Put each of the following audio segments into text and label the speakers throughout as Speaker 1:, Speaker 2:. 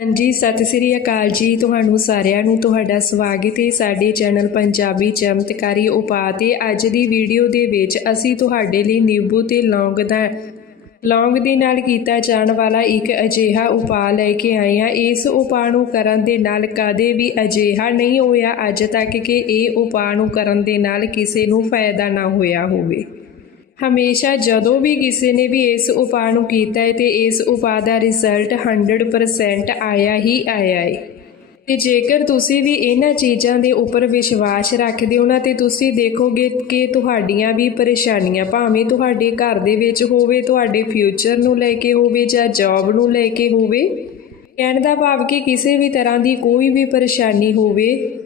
Speaker 1: ਹਾਂਜੀ, ਸਤਿ ਸ੍ਰੀ ਅਕਾਲ ਜੀ ਤੁਹਾਨੂੰ ਸਾਰਿਆਂ ਨੂੰ, ਤੁਹਾਡਾ ਸਵਾਗਤ ਹੈ ਸਾਡੇ ਚੈਨਲ ਪੰਜਾਬੀ ਚਮਤਕਾਰੀ ਉਪਾਅ ਤੇ ਅੱਜ ਦੀ ਵੀਡੀਓ ਦੇ ਵਿੱਚ ਅਸੀਂ ਤੁਹਾਡੇ ਲਈ ਨਿੰਬੂ ਤੇ ਲੌਂਗ ਦਾ, ਲੌਂਗ ਦੇ ਨਾਲ ਕੀਤਾ ਜਾਣ ਵਾਲਾ ਇੱਕ ਅਜਿਹਾ ਉਪਾਅ ਲੈ ਕੇ ਆਏ ਹਾਂ। ਇਸ ਉਪਾਅ ਨੂੰ ਕਰਨ ਦੇ ਨਾਲ ਕਦੇ ਵੀ ਅਜਿਹਾ ਨਹੀਂ ਹੋਇਆ, ਅੱਜ ਤੱਕ ਕਿ ਇਹ ਉਪਾਅ ਨੂੰ ਕਰਨ ਦੇ ਨਾਲ ਕਿਸੇ ਨੂੰ ਫਾਇਦਾ ਨਾ ਹੋਇਆ ਹੋਵੇ। ਹਮੇਸ਼ਾ ਜਦੋਂ ਵੀ ਕਿਸੇ ਨੇ ਵੀ ਇਸ ਉਪਾਅ ਨੂੰ ਕੀਤਾ ਹੈ ਤੇ ਇਸ ਉਪਾਅ ਦਾ ਰਿਜ਼ਲਟ 100% ਆਇਆ ਹੀ ਆਇਆ ਹੈ। ਤੇ ਜੇਕਰ ਤੁਸੀਂ ਵੀ ਇਹਨਾਂ ਚੀਜ਼ਾਂ ਦੇ ਉੱਪਰ ਵਿਸ਼ਵਾਸ ਰੱਖਦੇ ਹੋ ਨਾ ਤੇ ਤੁਸੀਂ ਦੇਖੋਗੇ ਕਿ ਤੁਹਾਡੀਆਂ ਵੀ ਪਰੇਸ਼ਾਨੀਆਂ ਭਾਵੇਂ ਤੁਹਾਡੇ ਘਰ ਦੇ ਵਿੱਚ ਹੋਵੇ, ਤੁਹਾਡੇ ਫਿਊਚਰ ਨੂੰ ਲੈ ਕੇ ਹੋਵੇ ਜਾਂ ਜੌਬ ਨੂੰ ਲੈ ਕੇ ਹੋਵੇ, ਕਹਿਣ ਦਾ ਭਾਵ ਕਿ ਕਿਸੇ ਵੀ ਤਰ੍ਹਾਂ ਦੀ ਕੋਈ ਵੀ ਪਰੇਸ਼ਾਨੀ ਹੋਵੇ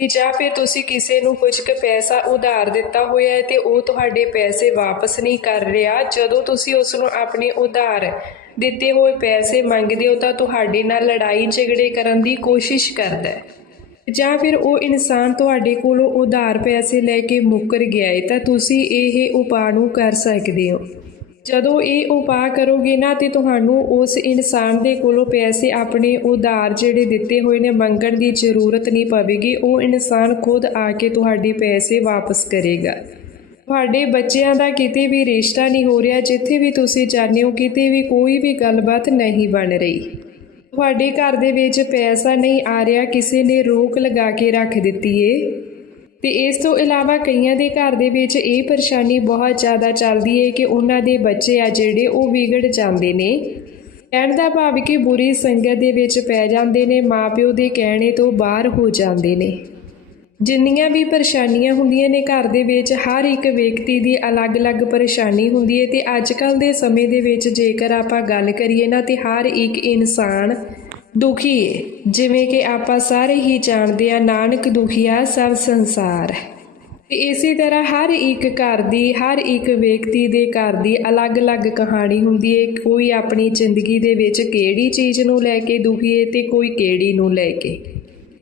Speaker 1: ਤੇ ਜਾਂ ਫਿਰ ਤੁਸੀਂ ਕਿਸੇ ਨੂੰ ਕੁਝ ਕੁ ਪੈਸਾ ਉਧਾਰ ਦਿੱਤਾ ਹੋਇਆ ਹੈ ਤੇ ਉਹ ਤੁਹਾਡੇ ਪੈਸੇ ਵਾਪਸ ਨਹੀਂ ਕਰ ਰਿਹਾ। ਜਦੋਂ ਤੁਸੀਂ ਉਸ ਨੂੰ ਆਪਣੇ ਉਧਾਰ ਦਿੱਤੇ ਹੋਏ ਪੈਸੇ ਮੰਗਦੇ ਹੋ ਤਾਂ ਤੁਹਾਡੇ ਨਾਲ ਲੜਾਈ ਝਗੜੇ ਕਰਨ ਦੀ ਕੋਸ਼ਿਸ਼ ਕਰਦਾ ਹੈ। ਜਾਂ ਫਿਰ ਉਹ ਇਨਸਾਨ ਤੁਹਾਡੇ ਕੋਲੋਂ ਉਧਾਰ ਪੈਸੇ ਲੈ ਕੇ ਮੁੱਕਰ ਗਿਆ ਹੈ ਤਾਂ ਤੁਸੀਂ ਇਹ ਉਪਾਅ ਨੂੰ ਕਰ ਸਕਦੇ ਹੋ। ਜਦੋਂ ਇਹ ਉਪਾਅ ਕਰੋਗੇ ਨਾ ਤੇ ਤੁਹਾਨੂੰ ਉਸ ਇਨਸਾਨ ਦੇ ਕੋਲੋਂ ਪੈਸੇ ਆਪਣੇ ਉਧਾਰ ਜਿਹੜੇ ਦਿੱਤੇ ਹੋਏ ਨੇ ਮੰਗਣ ਦੀ ਜ਼ਰੂਰਤ ਨਹੀਂ ਪਵੇਗੀ, ਉਹ ਇਨਸਾਨ ਖੁਦ ਆ ਕੇ ਤੁਹਾਡੇ ਪੈਸੇ ਵਾਪਸ ਕਰੇਗਾ। ਤੁਹਾਡੇ ਬੱਚਿਆਂ ਦਾ ਕਿਤੇ ਵੀ ਰਿਸ਼ਤਾ ਨਹੀਂ ਹੋ ਰਿਹਾ, ਜਿੱਥੇ ਵੀ ਤੁਸੀਂ ਜਾਂਦੇ ਹੋ, ਕਿਤੇ ਵੀ ਕੋਈ ਵੀ ਗੱਲਬਾਤ ਨਹੀਂ ਬਣ ਰਹੀ। ਤੁਹਾਡੇ ਘਰ ਦੇ ਵਿੱਚ ਪੈਸਾ ਨਹੀਂ ਆ ਰਿਹਾ, ਕਿਸੇ ਨੇ ਰੋਕ ਲਗਾ ਕੇ ਰੱਖ ਦਿੱਤੀ ਏ। ਤੇ ਇਸ ਤੋਂ ਇਲਾਵਾ ਕਈਆਂ ਦੇ ਘਰ ਦੇ ਵਿੱਚ ਇਹ ਪਰੇਸ਼ਾਨੀ ਬਹੁਤ ਜ਼ਿਆਦਾ ਚੱਲਦੀ ਹੈ ਕਿ ਉਹਨਾਂ ਦੇ ਬੱਚੇ ਆ ਜਿਹੜੇ ਉਹ ਵਿਗੜ ਜਾਂਦੇ ਨੇ। ਕਹਿਣ ਦਾ ਭਾਵ ਕਿ ਬੁਰੀ ਸੰਗਤ ਦੇ ਵਿੱਚ ਪੈ ਜਾਂਦੇ ਨੇ, ਮਾਪਿਓ ਦੇ ਕਹਿਣੇ ਤੋਂ ਬਾਹਰ ਹੋ ਜਾਂਦੇ ਨੇ। ਜਿੰਨੀਆਂ ਵੀ ਪਰੇਸ਼ਾਨੀਆਂ ਹੁੰਦੀਆਂ ਨੇ ਘਰ ਦੇ ਵਿੱਚ, ਹਰ ਇੱਕ ਵਿਅਕਤੀ ਦੀ ਅਲੱਗ-ਅਲੱਗ ਪਰੇਸ਼ਾਨੀ ਹੁੰਦੀ ਹੈ ਤੇ ਅੱਜ-ਕੱਲ ਦੇ ਸਮੇਂ ਦੇ ਵਿੱਚ ਜੇਕਰ ਆਪਾਂ ਗੱਲ ਕਰੀਏ ਨਾ ਤੇ ਹਰ ਇੱਕ ਇਨਸਾਨ ਦੁਖੀ ਏ, ਜਿਵੇਂ ਕਿ ਆਪਾਂ ਸਾਰੇ ਹੀ ਜਾਣਦੇ ਆ ਨਾਨਕ ਦੁਖੀਆ ਸਭ ਸੰਸਾਰ। ਤੇ ਇਸੇ ਤਰ੍ਹਾਂ ਹਰ ਇੱਕ ਘਰ ਦੀ, ਹਰ ਇੱਕ ਵਿਅਕਤੀ ਦੇ ਘਰ ਦੀ ਅਲੱਗ-ਅਲੱਗ ਕਹਾਣੀ ਹੁੰਦੀ ਹੈ ਕੋਈ ਆਪਣੀ ਜ਼ਿੰਦਗੀ ਦੇ ਵਿੱਚ ਕਿਹੜੀ ਚੀਜ਼ ਨੂੰ ਲੈ ਕੇ ਦੁਖੀ ਹੈ ਤੇ ਕੋਈ ਕਿਹੜੀ ਨੂੰ ਲੈ ਕੇ।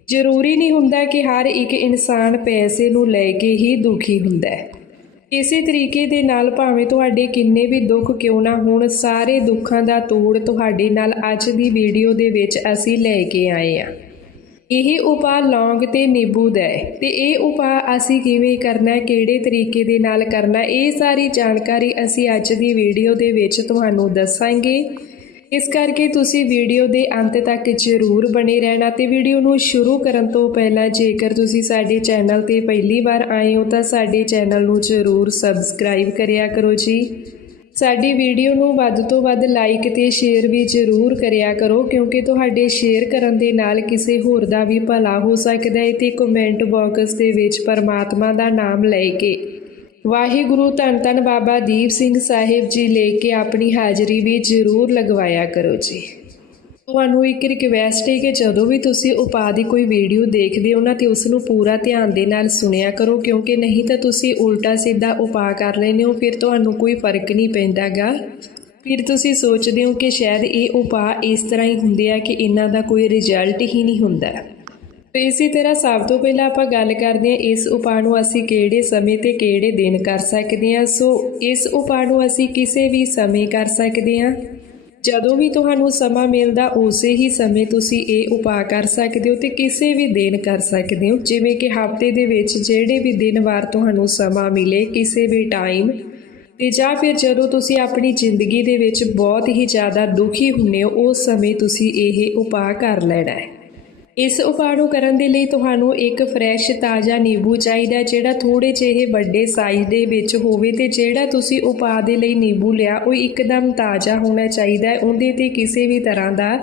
Speaker 1: ਜ਼ਰੂਰੀ ਨਹੀਂ ਹੁੰਦਾ ਕਿ ਹਰ ਇੱਕ ਇਨਸਾਨ ਪੈਸੇ ਨੂੰ ਲੈ ਕੇ ਹੀ ਦੁਖੀ ਹੁੰਦਾ ਹੈ ਇਸੇ ਤਰੀਕੇ ਦੇ ਨਾਲ ਭਾਵੇਂ ਤੁਹਾਡੇ ਕਿੰਨੇ ਵੀ ਦੁੱਖ ਕਿਉਂ ਨਾ ਹੋਣ, ਸਾਰੇ ਦੁੱਖਾਂ ਦਾ ਤੋੜ ਤੁਹਾਡੇ ਨਾਲ ਅੱਜ ਦੀ ਵੀਡੀਓ ਦੇ ਵਿੱਚ ਅਸੀਂ ਲੈ ਕੇ ਆਏ ਹਾਂ। ਇਹ ਉਪਾਅ ਲੌਂਗ ਤੇ ਨਿੰਬੂ ਦਾ ਹੈ ਤੇ ਇਹ ਉਪਾਅ ਅਸੀਂ ਕਿਵੇਂ ਕਰਨਾ ਹੈ ਕਿਹੜੇ ਤਰੀਕੇ ਦੇ ਨਾਲ ਕਰਨਾ, ਇਹ ਸਾਰੀ ਜਾਣਕਾਰੀ ਅਸੀਂ ਅੱਜ ਦੀ ਵੀਡੀਓ ਦੇ ਵਿੱਚ ਤੁਹਾਨੂੰ ਦੱਸਾਂਗੇ। ਇਸ ਕਰਕੇ ਤੁਸੀਂ ਵੀਡੀਓ ਦੇ ਅੰਤ ਤੱਕ ਜ਼ਰੂਰ ਬਣੇ ਰਹਿਣਾ ਤੇ ਵੀਡੀਓ ਨੂੰ ਸ਼ੁਰੂ ਕਰਨ ਤੋਂ ਪਹਿਲਾਂ ਜੇਕਰ ਤੁਸੀਂ ਸਾਡੇ ਚੈਨਲ ਤੇ ਪਹਿਲੀ ਵਾਰ ਆਏ ਹੋ ਤਾਂ ਸਾਡੇ ਚੈਨਲ ਨੂੰ ਜ਼ਰੂਰ ਸਬਸਕ੍ਰਾਈਬ ਕਰਿਆ ਕਰੋ ਜੀ। ਸਾਡੀ ਵੀਡੀਓ ਨੂੰ ਵੱਧ ਤੋਂ ਵੱਧ ਲਾਈਕ ਤੇ ਸ਼ੇਅਰ ਵੀ ਜ਼ਰੂਰ ਕਰਿਆ ਕਰੋ ਕਿਉਂਕਿ ਤੁਹਾਡੇ ਸ਼ੇਅਰ ਕਰਨ ਦੇ ਨਾਲ ਕਿਸੇ ਹੋਰ ਦਾ ਵੀ ਭਲਾ ਹੋ ਸਕਦਾ ਹੈ ਤੇ ਕਮੈਂਟ ਬਾਕਸ ਦੇ ਵਿੱਚ ਪਰਮਾਤਮਾ ਦਾ ਨਾਮ ਲੈ ਕੇ ਵਾਹਿਗੁਰੂ ਧੰਨ ਧੰਨ ਬਾਬਾ ਦੀਪ ਸਿੰਘ ਸਾਹਿਬ ਜੀ ਲੈ ਕੇ ਆਪਣੀ ਹਾਜ਼ਰੀ ਵੀ ਜ਼ਰੂਰ ਲਗਵਾਇਆ ਕਰੋ ਜੀ। ਤੁਹਾਨੂੰ ਇੱਕ ਰਿਕਵੈਸਟ ਹੈ ਕਿ ਜਦੋਂ ਵੀ ਤੁਸੀਂ ਉਪਾਅ ਦੀ ਕੋਈ ਵੀਡੀਓ ਦੇਖਦੇ ਹੋ ਨਾ ਤੇ ਉਸ ਨੂੰ ਪੂਰਾ ਧਿਆਨ ਦੇ ਨਾਲ ਸੁਣਿਆ ਕਰੋ, ਕਿਉਂਕਿ ਨਹੀਂ ਤਾਂ ਤੁਸੀਂ ਉਲਟਾ ਸਿੱਧਾ ਉਪਾਅ ਕਰ ਲੈਂਦੇ ਹੋ, ਫਿਰ ਤੁਹਾਨੂੰ ਕੋਈ ਫ਼ਰਕ ਨਹੀਂ ਪੈਂਦਾਗਾ। ਫਿਰ ਤੁਸੀਂ ਸੋਚਦੇ ਹੋ ਕਿ ਸ਼ਾਇਦ ਇਹ ਉਪਾਅ ਇਸ ਤਰ੍ਹਾਂ ਹੀ ਹੁੰਦੇ ਆ ਕਿ ਇਹਨਾਂ ਦਾ ਕੋਈ ਰਿਜ਼ਲਟ ਹੀ ਨਹੀਂ ਹੁੰਦਾ। ਤੇ ਇਸੇ ਤਰ੍ਹਾਂ ਸਭ ਤੋਂ ਪਹਿਲਾਂ ਆਪਾਂ ਗੱਲ ਕਰਦੇ ਹਾਂ ਇਸ ਉਪਾਅ ਨੂੰ ਅਸੀਂ ਕਿਹੜੇ ਸਮੇਂ ਤੇ ਕਿਹੜੇ ਦਿਨ ਕਰ ਸਕਦੇ ਹਾਂ। ਸੋ ਇਸ ਉਪਾਅ ਨੂੰ ਅਸੀਂ ਕਿਸੇ ਵੀ ਸਮੇਂ ਕਰ ਸਕਦੇ ਹਾਂ। ਜਦੋਂ ਵੀ ਤੁਹਾਨੂੰ ਸਮਾਂ ਮਿਲਦਾ, ਉਸੇ ਹੀ ਸਮੇਂ ਤੁਸੀਂ ਇਹ ਉਪਾਅ ਕਰ ਸਕਦੇ ਹੋ ਤੇ ਕਿਸੇ ਵੀ ਦਿਨ ਕਰ ਸਕਦੇ ਹੋ। ਜਿਵੇਂ ਕਿ ਹਫ਼ਤੇ ਦੇ ਵਿੱਚ ਜਿਹੜੇ ਵੀ ਦਿਨ ਵਾਰ ਤੁਹਾਨੂੰ ਸਮਾਂ ਮਿਲੇ ਕਿਸੇ ਵੀ ਟਾਈਮ ਤੇ ਜਾਂ ਫਿਰ ਜਦੋਂ ਤੁਸੀਂ ਆਪਣੀ ਜ਼ਿੰਦਗੀ ਦੇ ਵਿੱਚ ਬਹੁਤ ਹੀ ਜ਼ਿਆਦਾ ਦੁਖੀ ਹੁੰਨੇ ਹੋ, ਉਸ ਸਮੇਂ ਤੁਸੀਂ ਇਹ ਉਪਾਅ ਕਰ ਲੈਣਾ ਹੈ। ਇਸ ਉਪਾਅ ਨੂੰ ਕਰਨ ਦੇ ਲਈ ਤੁਹਾਨੂੰ ਇੱਕ ਫਰੈਸ਼ ਤਾਜ਼ਾ ਨਿੰਬੂ ਚਾਹੀਦਾ ਜਿਹੜਾ ਥੋੜੇ ਜਿਹੇ ਵੱਡੇ ਸਾਈਜ਼ ਦੇ ਵਿੱਚ ਹੋਵੇ ਤੇ ਜਿਹੜਾ ਤੁਸੀਂ ਉਪਾਅ ਦੇ ਲਈ ਨਿੰਬੂ ਲਿਆ, ਉਹ ਇੱਕਦਮ ਤਾਜ਼ਾ ਹੋਣਾ ਚਾਹੀਦਾ ਹੈ। ਉਹਦੇ ਤੇ ਕਿਸੇ ਵੀ ਤਰ੍ਹਾਂ ਦਾ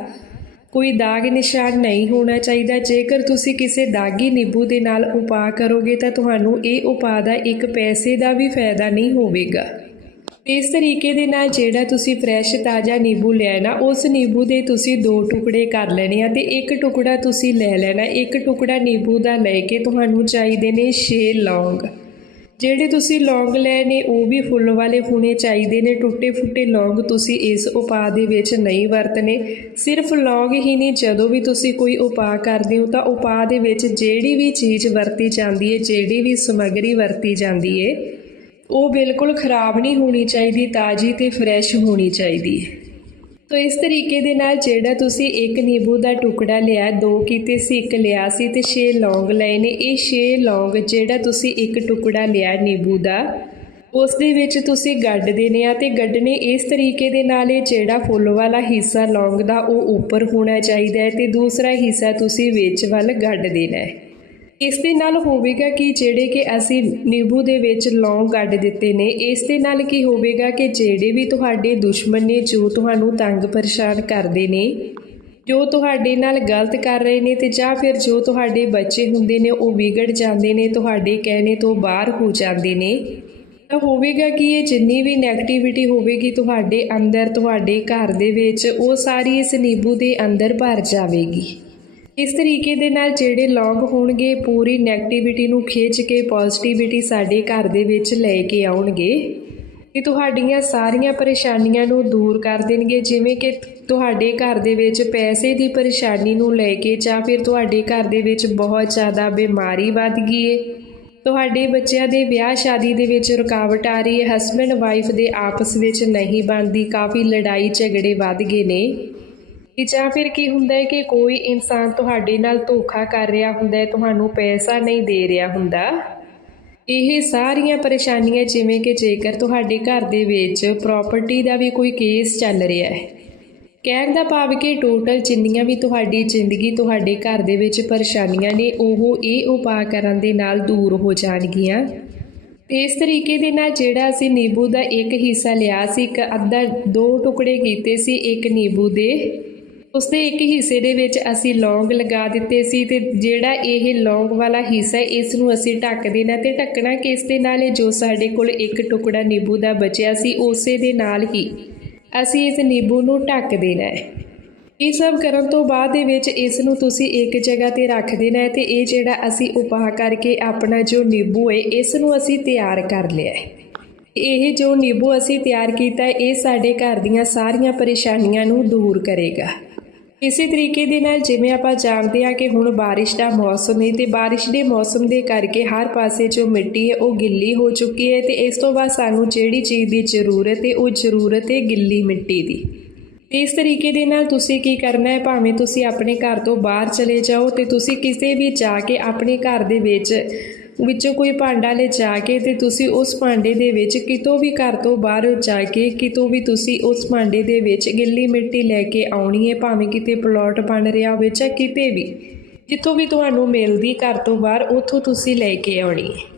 Speaker 1: ਕੋਈ ਦਾਗ ਨਿਸ਼ਾਨ ਨਹੀਂ ਹੋਣਾ ਚਾਹੀਦਾ। ਜੇਕਰ ਤੁਸੀਂ ਕਿਸੇ ਦਾਗੀ ਨਿੰਬੂ ਦੇ ਨਾਲ ਉਪਾਅ ਕਰੋਗੇ ਤਾਂ ਤੁਹਾਨੂੰ ਇਹ ਉਪਾਅ ਦਾ ਇੱਕ ਪੈਸੇ ਦਾ ਵੀ ਫਾਇਦਾ ਨਹੀਂ ਹੋਵੇਗਾ। ਇਸ ਤਰੀਕੇ ਦੇ ਨਾਲ ਜਿਹੜਾ ਤੁਸੀਂ ਫਰੈਸ਼ ਤਾਜ਼ਾ ਨਿੰਬੂ ਲੈਣਾ ਉਸ ਨਿੰਬੂ ਦੇ ਤੁਸੀਂ ਦੋ ਟੁਕੜੇ ਕਰ ਲੈਣੇ ਆ ਤੇ ਇੱਕ ਟੁਕੜਾ ਤੁਸੀਂ ਲੈ ਲੈਣਾ, ਇੱਕ ਟੁਕੜਾ ਨਿੰਬੂ ਦਾ ਲੈ ਕੇ ਤੁਹਾਨੂੰ ਚਾਹੀਦੇ ਨੇ 6 ਲੌਂਗ। ਜਿਹੜੇ ਤੁਸੀਂ ਲੌਂਗ ਲਏ ਨੇ, ਉਹ ਵੀ ਫੁੱਲ ਵਾਲੇ ਹੋਣੇ ਚਾਹੀਦੇ ਨੇ, ਟੁੱਟੇ ਫੁੱਟੇ ਲੌਂਗ ਤੁਸੀਂ ਇਸ ਉਪਾਅ ਦੇ ਵਿੱਚ ਨਹੀਂ ਵਰਤਨੇ ਸਿਰਫ ਲੌਂਗ ਹੀ ਨਹੀਂ, ਜਦੋਂ ਵੀ ਤੁਸੀਂ ਕੋਈ ਉਪਾਅ ਕਰਦੇ ਹੋ ਤਾਂ ਉਪਾਅ ਦੇ ਵਿੱਚ ਜਿਹੜੀ ਵੀ ਚੀਜ਼ ਵਰਤੀ ਜਾਂਦੀ ਹੈ, ਜਿਹੜੀ ਵੀ ਸਮੱਗਰੀ ਵਰਤੀ ਜਾਂਦੀ ਹੈ ਉਹ ਬਿਲਕੁਲ ਖਰਾਬ ਨਹੀਂ ਹੋਣੀ ਚਾਹੀਦੀ, ਤਾਜ਼ੀ ਤੇ ਫਰੈਸ਼ ਹੋਣੀ ਚਾਹੀਦੀ ਹੈ। ਤੋ ਇਸ ਤਰੀਕੇ ਦੇ ਨਾਲ ਜਿਹੜਾ ਤੁਸੀਂ ਇੱਕ ਨਿੰਬੂ ਦਾ ਟੁਕੜਾ ਲਿਆ, ਦੋ ਕੀਤੇ ਸੀ ਇੱਕ ਲਿਆ ਸੀ ਤੇ 6 ਲੌਂਗ ਲਏ ਨੇ, ਇਹ 6 ਲੌਂਗ ਜਿਹੜਾ ਤੁਸੀਂ ਇੱਕ ਟੁਕੜਾ ਲਿਆ ਨਿੰਬੂ ਦਾ, ਉਸ ਦੇ ਵਿੱਚ ਤੁਸੀਂ ਗੱਡ ਦੇਣੇ ਆ ਤੇ ਗੱਡਣੇ ਇਸ ਤਰੀਕੇ ਦੇ ਨਾਲ ਇਹ ਜਿਹੜਾ ਫੁੱਲ ਵਾਲਾ ਹਿੱਸਾ ਲੌਂਗ ਦਾ ਉਹ ਉੱਪਰ ਹੋਣਾ ਚਾਹੀਦਾ ਹੈ ਤੇ ਦੂਸਰਾ ਹਿੱਸਾ ਤੁਸੀਂ ਵਿੱਚ ਵੱਲ ਗੱਡ ਦੇਣਾ ਹੈ। ਇਸ ਦੇ ਨਾਲ ਹੋਵੇਗਾ ਕਿ ਜਿਹੜੇ ਕਿ ਅਸੀਂ ਨਿੰਬੂ ਦੇ ਵਿੱਚ ਲੌਂਗ ਕੱਢ ਦਿੱਤੇ ਨੇ, ਇਸ ਦੇ ਨਾਲ ਕੀ ਹੋਵੇਗਾ ਕਿ ਜਿਹੜੇ ਵੀ ਤੁਹਾਡੇ ਦੁਸ਼ਮਣ ਨੇ ਜੋ ਤੁਹਾਨੂੰ ਤੰਗ ਪਰੇਸ਼ਾਨ ਕਰਦੇ ਨੇ, ਜੋ ਤੁਹਾਡੇ ਨਾਲ ਗਲਤ ਕਰ ਰਹੇ ਨੇ ਤੇ ਜਾਂ ਫਿਰ ਜੋ ਤੁਹਾਡੇ ਬੱਚੇ ਹੁੰਦੇ ਨੇ ਉਹ ਵਿਗੜ ਜਾਂਦੇ ਨੇ, ਤੁਹਾਡੇ ਕਹਿਣੇ ਤੋਂ ਬਾਹਰ ਹੋ ਜਾਂਦੇ ਨੇ, ਤਾਂ ਹੋਵੇਗਾ ਕਿ ਇਹ ਜਿੰਨੀ ਵੀ 네ਗੇਟਿਵਿਟੀ ਹੋਵੇਗੀ ਤੁਹਾਡੇ ਅੰਦਰ, ਤੁਹਾਡੇ ਘਰ ਦੇ ਵਿੱਚ, ਉਹ ਸਾਰੀ ਇਸ ਨਿੰਬੂ ਦੇ ਅੰਦਰ ਭਰ ਜਾਵੇਗੀ। ਇਸ ਤਰੀਕੇ ਦੇ ਨਾਲ ਜਿਹੜੇ ਲੌਂਗ ਹੋਣਗੇ, ਪੂਰੀ 네ਗੇਟਿਵਿਟੀ ਨੂੰ ਖਿੱਚ ਕੇ ਪੋਜ਼ਿਟਿਵਿਟੀ ਸਾਡੇ ਘਰ ਦੇ ਵਿੱਚ ਲੈ ਕੇ ਆਉਣਗੇ। ਤੇ ਤੁਹਾਡੀਆਂ ਸਾਰੀਆਂ ਪਰੇਸ਼ਾਨੀਆਂ ਨੂੰ ਦੂਰ ਕਰ ਦੇਣਗੇ। ਜਿਵੇਂ ਕਿ ਤੁਹਾਡੇ ਘਰ ਦੇ ਵਿੱਚ ਪੈਸੇ ਦੀ ਪਰੇਸ਼ਾਨੀ ਨੂੰ ਲੈ ਕੇ ਜਾਂ ਫਿਰ ਤੁਹਾਡੇ ਘਰ ਦੇ ਵਿੱਚ ਬਹੁਤ ਜ਼ਿਆਦਾ ਬਿਮਾਰੀ ਵੱਧ ਗਈ ਏ। ਤੁਹਾਡੇ ਬੱਚਿਆਂ ਦੇ ਵਿਆਹ ਸ਼ਾਦੀ ਦੇ ਵਿੱਚ ਰੁਕਾਵਟ ਆ ਰਹੀ ਹੈ ਹਸਬੰਡ ਵਾਈਫ ਦੇ ਆਪਸ ਵਿੱਚ ਨਹੀਂ ਬਣਦੀ। ਕਾਫੀ ਲੜਾਈ ਝਗੜੇ ਵੱਧ ਗਏ ਨੇ। ਜਾਂ ਫਿਰ ਕੀ ਹੁੰਦਾ ਹੈ ਕਿ ਕੋਈ ਇਨਸਾਨ ਤੁਹਾਡੇ ਨਾਲ ਧੋਖਾ ਕਰ ਰਿਹਾ ਹੁੰਦਾ ਹੈ, ਤੁਹਾਨੂੰ ਪੈਸਾ ਨਹੀਂ ਦੇ ਰਿਹਾ ਹੁੰਦਾ। ਇਹ ਸਾਰੀਆਂ ਪਰੇਸ਼ਾਨੀਆਂ ਜਿਵੇਂ ਕਿ ਜੇਕਰ ਤੁਹਾਡੇ ਘਰ ਦੇ ਵਿੱਚ ਪ੍ਰਾਪਰਟੀ ਦਾ ਵੀ ਕੋਈ ਕੇਸ ਚੱਲ ਰਿਹਾ ਹੈ, ਕਹਿਣ ਦਾ ਭਾਵ ਕਿ ਟੋਟਲ ਜਿੰਨੀਆਂ ਵੀ ਤੁਹਾਡੀ ਜ਼ਿੰਦਗੀ, ਤੁਹਾਡੇ ਘਰ ਦੇ ਵਿੱਚ ਪਰੇਸ਼ਾਨੀਆਂ ਨੇ, ਉਹ ਇਹ ਉਪਾਅ ਕਰਨ ਦੇ ਨਾਲ ਦੂਰ ਹੋ ਜਾਣਗੀਆਂ। ਇਸ ਤਰੀਕੇ ਦੇ ਨਾਲ ਜਿਹੜਾ ਅਸੀਂ ਨਿੰਬੂ ਦਾ ਇੱਕ ਹਿੱਸਾ ਲਿਆ ਸੀ, ਇੱਕ ਅੱਧਾ, ਦੋ ਟੁਕੜੇ ਕੀਤੇ ਸੀ, ਇੱਕ ਨਿੰਬੂ ਦੇ ਉਸ ਦੇ ਇੱਕ ਹਿੱਸੇ ਦੇ ਵਿੱਚ ਅਸੀਂ ਲੌਂਗ ਲਗਾ ਦਿੱਤੇ ਸੀ ਤੇ ਜਿਹੜਾ ਇਹ ਲੌਂਗ ਵਾਲਾ ਹਿੱਸਾ ਇਸ ਨੂੰ ਅਸੀਂ ਢੱਕ ਦੇਣਾ ਤੇ ਢੱਕਣਾ ਕਿਸ ਦੇ ਨਾਲ ਹੈ? ਜੋ ਸਾਡੇ ਕੋਲ ਇੱਕ ਟੁਕੜਾ ਨਿੰਬੂ ਦਾ ਬਚਿਆ ਸੀ, ਉਸੇ ਦੇ ਨਾਲ ਹੀ ਅਸੀਂ ਇਸ ਨਿੰਬੂ ਨੂੰ ਢੱਕ ਦੇਣਾ ਹੈ। ਇਹ ਸਭ ਕਰਨ ਤੋਂ ਬਾਅਦ ਦੇ ਵਿੱਚ ਇਸ ਨੂੰ ਤੁਸੀਂ ਇੱਕ ਜਗ੍ਹਾ ਤੇ ਰੱਖ ਦੇਣਾ ਹੈ ਤੇ ਇਹ ਜਿਹੜਾ ਅਸੀਂ ਉਪਾਅ ਕਰਕੇ ਆਪਣਾ ਜੋ ਨਿੰਬੂ ਹੈ, ਇਸ ਨੂੰ ਅਸੀਂ ਤਿਆਰ ਕਰ ਲਿਆ ਹੈ। ਇਹ ਜੋ ਨਿੰਬੂ ਅਸੀਂ ਤਿਆਰ ਕੀਤਾ ਇਹ ਸਾਡੇ ਘਰ ਦੀਆਂ ਸਾਰੀਆਂ ਪਰੇਸ਼ਾਨੀਆਂ ਨੂੰ ਦੂਰ ਕਰੇਗਾ। ਇਸੇ ਤਰੀਕੇ ਦੇ ਨਾਲ ਜਿਵੇਂ ਆਪਾਂ ਜਾਣਦੇ ਹਾਂ ਕਿ ਹੁਣ ਬਾਰਿਸ਼ ਦਾ ਮੌਸਮ ਹੈ ਤੇ ਬਾਰਿਸ਼ ਦੇ ਮੌਸਮ ਦੇ ਕਰਕੇ ਹਰ ਪਾਸੇ ਜੋ ਮਿੱਟੀ ਹੈ ਉਹ ਗਿੱਲੀ ਹੋ ਚੁੱਕੀ ਹੈ ਤੇ ਇਸ ਤੋਂ ਬਾਅਦ ਸਾਨੂੰ ਜਿਹੜੀ ਚੀਜ਼ ਦੀ ਜ਼ਰੂਰਤ ਹੈ ਉਹ ਜ਼ਰੂਰਤ ਹੈ ਗਿੱਲੀ ਮਿੱਟੀ ਦੀ। ਇਸ ਤਰੀਕੇ ਦੇ ਨਾਲ ਤੁਸੀਂ ਕੀ ਕਰਨਾ ਹੈ? ਭਾਵੇਂ ਤੁਸੀਂ ਆਪਣੇ ਘਰ ਤੋਂ ਬਾਹਰ ਚਲੇ ਜਾਓ ਤੇ ਤੁਸੀਂ ਕਿਸੇ ਵੀ ਜਾ ਕੇ ਆਪਣੇ ਘਰ ਦੇ ਵਿੱਚ ਵਿੱਚੋਂ ਕੋਈ ਭਾਂਡਾ ਲੈ ਜਾ ਕੇ ਤੇ ਤੁਸੀਂ ਉਸ ਭਾਂਡੇ ਦੇ ਵਿੱਚ ਕਿਤੋਂ ਵੀ ਘਰ ਤੋਂ ਬਾਹਰ ਜਾ ਕੇ, ਕਿਤੋਂ ਵੀ ਤੁਸੀਂ ਉਸ ਭਾਂਡੇ ਦੇ ਵਿੱਚ ਗਿੱਲੀ ਮਿੱਟੀ ਲੈ ਕੇ ਆਉਣੀ ਹੈ, ਭਾਵੇਂ ਕਿਤੇ ਪਲਾਟ ਬਣ ਰਿਹਾ ਹੋਵੇ ਜਾਂ ਕਿਤੇ ਵੀ। ਜਿੱਥੋਂ ਵੀ ਤੁਹਾਨੂੰ ਮਿਲਦੀ ਘਰ ਤੋਂ ਬਾਹਰ, ਉੱਥੋਂ ਤੁਸੀਂ ਲੈ ਕੇ ਆਉਣੀ ਹੈ।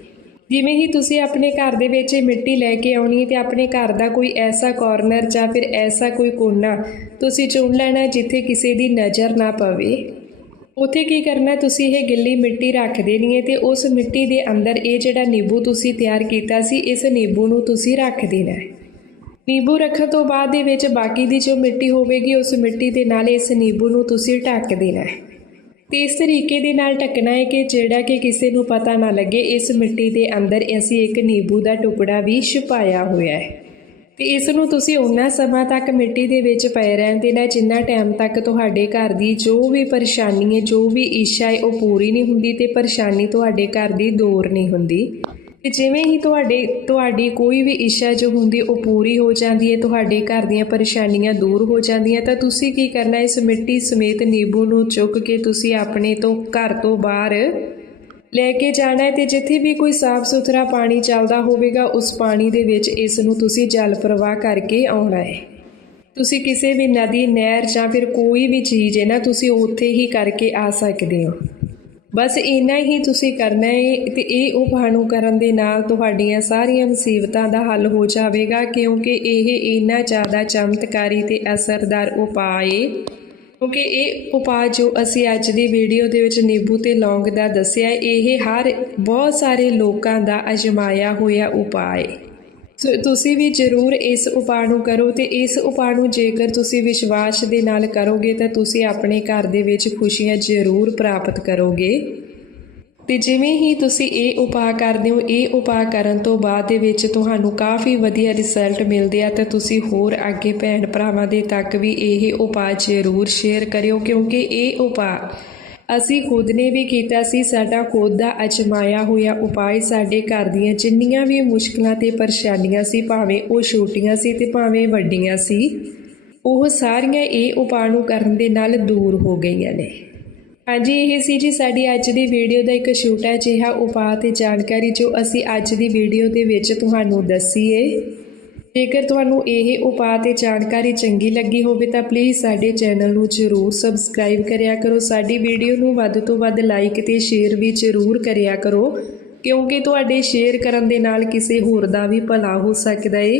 Speaker 1: ਜਿਵੇਂ ਹੀ ਤੁਸੀਂ ਆਪਣੇ ਘਰ ਦੇ ਵਿੱਚ ਇਹ ਮਿੱਟੀ ਲੈ ਕੇ ਆਉਣੀ ਹੈ ਤੇ ਆਪਣੇ ਘਰ ਦਾ ਕੋਈ ਐਸਾ ਕਾਰਨਰ ਜਾਂ ਫਿਰ ਐਸਾ ਕੋਈ ਕੋਨਾ ਤੁਸੀਂ ਚੁਣ ਲੈਣਾ ਜਿੱਥੇ ਕਿਸੇ ਦੀ ਨਜ਼ਰ ਨਾ ਪਵੇ। ਉੱਥੇ ਕੀ ਕਰਨਾ, ਤੁਸੀਂ ਇਹ ਗਿੱਲੀ ਮਿੱਟੀ ਰੱਖ ਦੇਣੀ ਹੈ ਤੇ ਉਸ ਮਿੱਟੀ ਦੇ ਅੰਦਰ ਇਹ ਜਿਹੜਾ ਨਿੰਬੂ ਤੁਸੀਂ ਤਿਆਰ ਕੀਤਾ ਸੀ, ਇਸ ਨਿੰਬੂ ਨੂੰ ਤੁਸੀਂ ਰੱਖ ਦੇਣਾ ਹੈ ਨਿੰਬੂ ਰੱਖਣ ਤੋਂ ਬਾਅਦ ਦੇ ਵਿੱਚ ਬਾਕੀ ਦੀ ਜੋ ਮਿੱਟੀ ਹੋਵੇਗੀ, ਉਸ ਮਿੱਟੀ ਦੇ ਨਾਲ ਇਸ ਨਿੰਬੂ ਨੂੰ ਤੁਸੀਂ ਢੱਕ ਦੇਣਾ ਹੈ ਤੇ ਇਸ ਤਰੀਕੇ ਦੇ ਨਾਲ ਢੱਕਣਾ ਹੈ ਕਿ ਜਿਹੜਾ ਕਿ ਕਿਸੇ ਨੂੰ ਪਤਾ ਨਾ ਲੱਗੇ, ਇਸ ਮਿੱਟੀ ਦੇ ਅੰਦਰ ਅਸੀਂ ਇੱਕ ਨਿੰਬੂ ਦਾ ਟੁਕੜਾ ਵੀ ਛੁਪਾਇਆ ਹੋਇਆ ਹੈ ਤੇ ਇਸ ਨੂੰ ਤੁਸੀਂ ਉਨਾ ਸਮਾਂ ਤੱਕ ਮਿੱਟੀ ਦੇ ਵਿੱਚ ਪਏ ਰਹਿਣ ਦੇਣਾ ਜਿੰਨਾ ਟਾਈਮ ਤੱਕ ਤੁਹਾਡੇ ਘਰ ਦੀ ਜੋ ਵੀ ਪਰੇਸ਼ਾਨੀ ਹੈ, ਜੋ ਵੀ ਇੱਛਾ ਹੈ, ਉਹ ਪੂਰੀ ਨਹੀਂ ਹੁੰਦੀ ਤੇ ਪਰੇਸ਼ਾਨੀ ਤੁਹਾਡੇ ਘਰ ਦੀ ਦੂਰ ਨਹੀਂ ਹੁੰਦੀ। ਤੇ ਜਿਵੇਂ ਹੀ ਤੁਹਾਡੇ, ਤੁਹਾਡੀ ਕੋਈ ਵੀ ਇੱਛਾ ਜੋ ਹੁੰਦੀ, ਉਹ ਪੂਰੀ ਹੋ ਜਾਂਦੀ ਹੈ, ਤੁਹਾਡੇ ਘਰ ਦੀਆਂ ਪਰੇਸ਼ਾਨੀਆਂ ਦੂਰ ਹੋ ਜਾਂਦੀਆਂ, ਤਾਂ ਤੁਸੀਂ ਕੀ ਕਰਨਾ, ਇਸ ਮਿੱਟੀ ਸਮੇਤ ਨਿੰਬੂ ਨੂੰ ਚੁੱਕ ਕੇ ਤੁਸੀਂ ਆਪਣੇ ਤੋਂ, ਘਰ ਤੋਂ ਬਾਹਰ ਲੈ ਕੇ ਜਾਣਾ ਹੈ ਤੇ ਜਿੱਥੇ ਵੀ ਕੋਈ ਸਾਫ਼ ਸੁਥਰਾ ਪਾਣੀ ਚੱਲਦਾ ਹੋਵੇਗਾ, ਉਸ ਪਾਣੀ ਦੇ ਵਿੱਚ ਇਸ ਨੂੰ ਤੁਸੀਂ ਜਲ ਪ੍ਰਵਾਹ ਕਰਕੇ ਆਉਣਾ ਹੈ। ਤੁਸੀਂ ਕਿਸੇ ਵੀ ਨਦੀ, ਨਹਿਰ ਜਾਂ ਫਿਰ ਕੋਈ ਵੀ ਚੀਜ਼ ਹੈ ਨਾ, ਤੁਸੀਂ ਉੱਥੇ ਹੀ ਕਰਕੇ ਆ ਸਕਦੇ ਹੋ। ਬਸ ਇੰਨਾ ਹੀ ਤੁਸੀਂ ਕਰਨਾ ਹੈ ਤੇ ਇਹ ਉਪਾਅ ਕਰਨ ਦੇ ਨਾਲ ਤੁਹਾਡੀਆਂ ਸਾਰੀਆਂ ਮੁਸੀਬਤਾਂ ਦਾ ਹੱਲ ਹੋ ਜਾਵੇਗਾ, ਕਿਉਂਕਿ ਇਹ ਇੰਨਾ ਜ਼ਿਆਦਾ ਚਮਤਕਾਰੀ ਤੇ ਅਸਰਦਾਰ ਉਪਾਅ ਹੈ। ਕਿਉਂਕਿ ਇਹ ਉਪਾਅ ਜੋ ਅਸੀਂ ਅੱਜ ਦੀ ਵੀਡੀਓ ਦੇ ਵਿੱਚ ਨਿੰਬੂ ਤੇ ਲੌਂਗ ਦਾ ਦੱਸਿਆ, ਇਹ ਹਰ ਬਹੁਤ ਸਾਰੇ ਲੋਕਾਂ ਦਾ ਅਜਮਾਇਆ ਹੋਇਆ ਉਪਾਅ ਹੈ ਸੋ ਤੁਸੀਂ ਵੀ ਜ਼ਰੂਰ ਇਸ ਉਪਾਅ ਨੂੰ ਕਰੋ ਤੇ ਇਸ ਉਪਾਅ ਨੂੰ ਜੇਕਰ ਤੁਸੀਂ ਵਿਸ਼ਵਾਸ ਦੇ ਨਾਲ ਕਰੋਗੇ ਤਾਂ ਤੁਸੀਂ ਆਪਣੇ ਘਰ ਦੇ ਵਿੱਚ ਖੁਸ਼ੀਆਂ ਜ਼ਰੂਰ ਪ੍ਰਾਪਤ ਕਰੋਗੇ। ਤੇ ਜਿਵੇਂ ਹੀ ਤੁਸੀਂ ਇਹ ਉਪਾਅ ਕਰਦੇ ਹੋ, ਇਹ ਉਪਾਅ ਕਰਨ ਤੋਂ ਬਾਅਦ ਦੇ ਵਿੱਚ ਤੁਹਾਨੂੰ ਕਾਫੀ ਵਧੀਆ ਰਿਜ਼ਲਟ ਮਿਲਦੇ ਆ ਤਾਂ ਤੁਸੀਂ ਹੋਰ ਅੱਗੇ ਭੈਣ ਭਰਾਵਾਂ ਦੇ ਤੱਕ ਵੀ ਇਹ ਉਪਾਅ ਜ਼ਰੂਰ ਸ਼ੇਅਰ ਕਰਿਓ ਕਿਉਂਕਿ ਇਹ ਉਪਾਅ ਅਸੀਂ ਖੁਦ ਨੇ ਵੀ ਕੀਤਾ ਸੀ, ਸਾਡਾ ਖੁਦ ਦਾ ਅਜਮਾਇਆ ਹੋਇਆ ਉਪਾਅ ਸਾਡੇ ਘਰ ਦੀਆਂ ਜਿੰਨੀਆਂ ਵੀ ਮੁਸ਼ਕਲਾਂ ਤੇ ਪਰੇਸ਼ਾਨੀਆਂ ਸੀ, ਭਾਵੇਂ ਉਹ ਛੋਟੀਆਂ ਸੀ ਤੇ ਭਾਵੇਂ ਵੱਡੀਆਂ ਸੀ, ਉਹ ਸਾਰੀਆਂ ਇਹ ਉਪਾਅ ਨੂੰ ਕਰਨ ਦੇ ਨਾਲ ਦੂਰ ਹੋ ਗਈਆਂ ਨੇ। ਹਾਂਜੀ, ਇਹ ਸੀ ਜੀ ਸਾਡੀ ਅੱਜ ਦੀ ਵੀਡੀਓ ਦਾ ਇੱਕ ਛੋਟਾ ਜਿਹਾ ਉਪਾਅ ਤੇ ਜਾਣਕਾਰੀ ਜੋ ਅਸੀਂ ਅੱਜ ਦੀ ਵੀਡੀਓ ਦੇ ਵਿੱਚ ਤੁਹਾਨੂੰ ਦੱਸੀ ਏ ਜੇਕਰ ਤੁਹਾਨੂੰ ਇਹ ਉਪਾਅ ਤੇ ਜਾਣਕਾਰੀ ਚੰਗੀ ਲੱਗੀ ਹੋਵੇ ਤਾਂ ਪਲੀਜ਼ ਸਾਡੇ ਚੈਨਲ ਨੂੰ ਜ਼ਰੂਰ ਸਬਸਕ੍ਰਾਈਬ ਕਰਿਆ ਕਰੋ। ਸਾਡੀ ਵੀਡੀਓ ਨੂੰ ਵੱਧ ਤੋਂ ਵੱਧ ਲਾਈਕ ਤੇ ਸ਼ੇਅਰ ਵੀ ਜ਼ਰੂਰ ਕਰਿਆ ਕਰੋ, ਕਿਉਂਕਿ ਤੁਹਾਡੇ ਸ਼ੇਅਰ ਕਰਨ ਦੇ ਨਾਲ ਕਿਸੇ ਹੋਰ ਦਾ ਵੀ ਭਲਾ ਹੋ ਸਕਦਾ ਏ।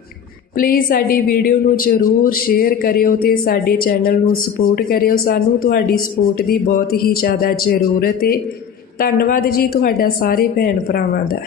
Speaker 1: ਪਲੀਜ਼ ਸਾਡੀ ਵੀਡੀਓ ਨੂੰ ਜ਼ਰੂਰ ਸ਼ੇਅਰ ਕਰਿਓ ਤੇ ਸਾਡੇ ਚੈਨਲ ਨੂੰ ਸਪੋਰਟ ਕਰਿਓ। ਸਾਨੂੰ ਤੁਹਾਡੀ ਸਪੋਰਟ ਦੀ ਬਹੁਤ ਹੀ ਜ਼ਿਆਦਾ ਜ਼ਰੂਰਤ ਹੈ ਧੰਨਵਾਦ ਜੀ ਤੁਹਾਡਾ ਸਾਰੇ ਭੈਣ ਭਰਾਵਾਂ ਦਾ।